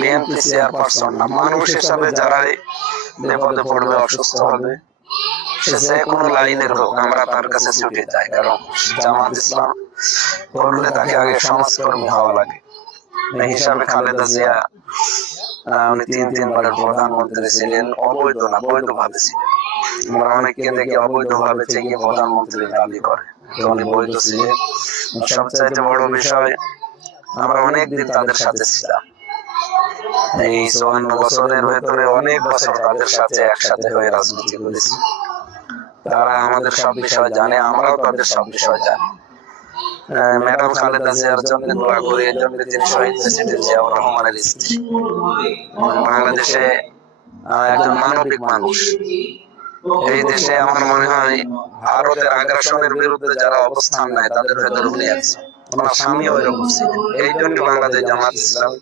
BNP chairperson না, মানুষ হিসাবে যারাই বিপদে পড়বে, অসুস্থ হবে, সে যে কোনো লাইনের হোক, আমরা তার কাছে ছুটে যাই। কারণ জামাত ইসলাম করলে তাকে আগে সমাজকর্মী হওয়া লাগে। এই হিসাবে খালেদা জিয়া উনি তিনবারের প্রধানমন্ত্রী ছিলেন, অবৈধ না বৈধ ভাবে ছিলেন। আমরা অনেককে দেখি অবৈধ ভাবে থেকে প্রধানমন্ত্রীর দাবি করে, উনি বৈধ ছিলেন। সবচাইতে বড় বিষয়, আমরা অনেকদিন তাদের সাথে ছিলাম। এই ৫৪ বছরের ভেতরে অনেক বছর তাদের সাথে একসাথে হয়ে রাজনীতি করেছি। তারা আমাদের সব বিষয় জানে, আমরাও তাদের সব বিষয় জানি। ম্যাডাম খালেদা জিয়ার জন্য দোয়া করি, এর জন্য তিনি শহীদ প্রেসিডেন্ট জিয়াউর রহমানের স্ত্রী। বাংলাদেশে একজন মানবিক মানুষ। এই দেশে আমার মনে হয় ভারতের আগ্রাসনের বিরুদ্ধে যারা অবস্থান নেয় তাদের ভেতরে উনি একজন। ওনার স্বামী ওইরকম ছিলেন। এই জন্য বাংলাদেশ জামাত ইসলাম